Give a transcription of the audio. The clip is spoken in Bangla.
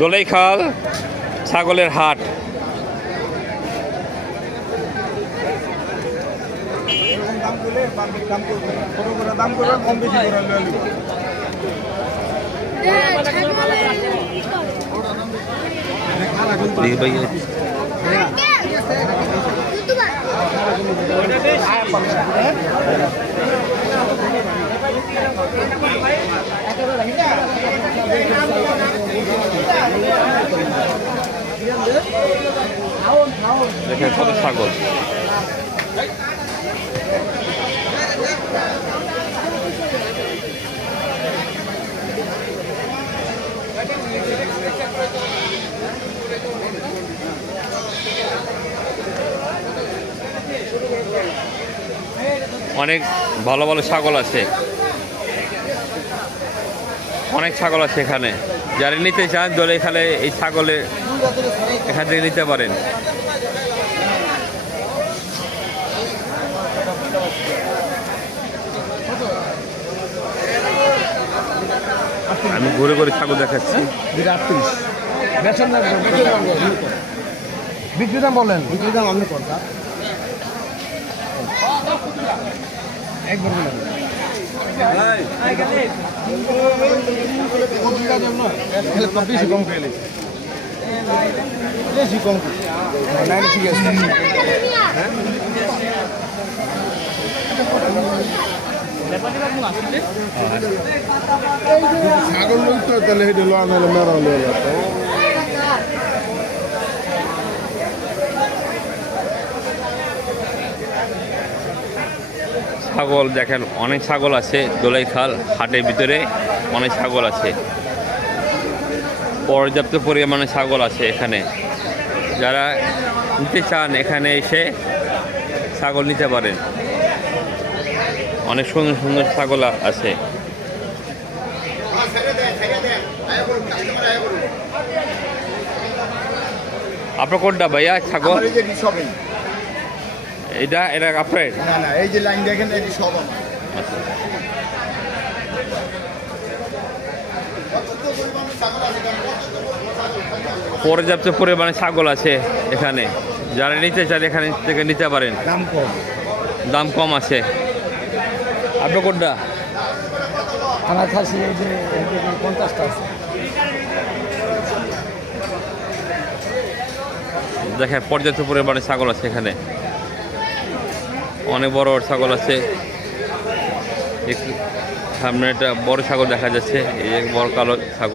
দোলাইখাল ছাগলের হাট। দেখেন কত ছাগল। অনেক ভালো ভালো ছাগল আছে, অনেক ছাগল আছে এখানে। যারা নিতে চান দোলাইখালে এই ছাগলে এখান থেকে নিতে পারেন। আমি ঘুরে ঘুরে ছাগল দেখাচ্ছি। বিক্রি দাম বলেন, বিক্রি দাম আপনি করতা একবার বলেন। বেশি কম খেলে বেশি কম ঠিক আছে। ছাগল লোক তো তাহলে হেঁটে লোয়া নাহলে মেরা লোয়া যাতো। ছাগল দেখেন, অনেক ছাগল আছে দোলাইখাল হাটের ভিতরে, অনেক ছাগল আছে, পর্যাপ্ত পরিমাণে ছাগল আছে এখানে। যারা নিতে চান এখানে এসে ছাগল নিতে পারেন। অনেক সুন্দর সুন্দর ছাগল আছে। আপনার কোনটা ভাইয়া ছাগল? এটা এটা আপনার? না না, এই যে লাইন দেখেন এই সব পর্যাপ্ত পরিমাণে ছাগল আছে এখানে। যারা নিতে চান এখানে থেকে নিতে পারেন। দাম কম, দাম কম আছে। আপনার কোনটা? আমার খাসি এই যে 50টা আছে। দেখেন পর্যাপ্ত পরিমাণে ছাগল আছে এখানে, অনেক বড় বড় ছাগল আছে। সামনে একটা বড় ছাগল দেখা যাচ্ছে, এই বড় কালো ছাগল।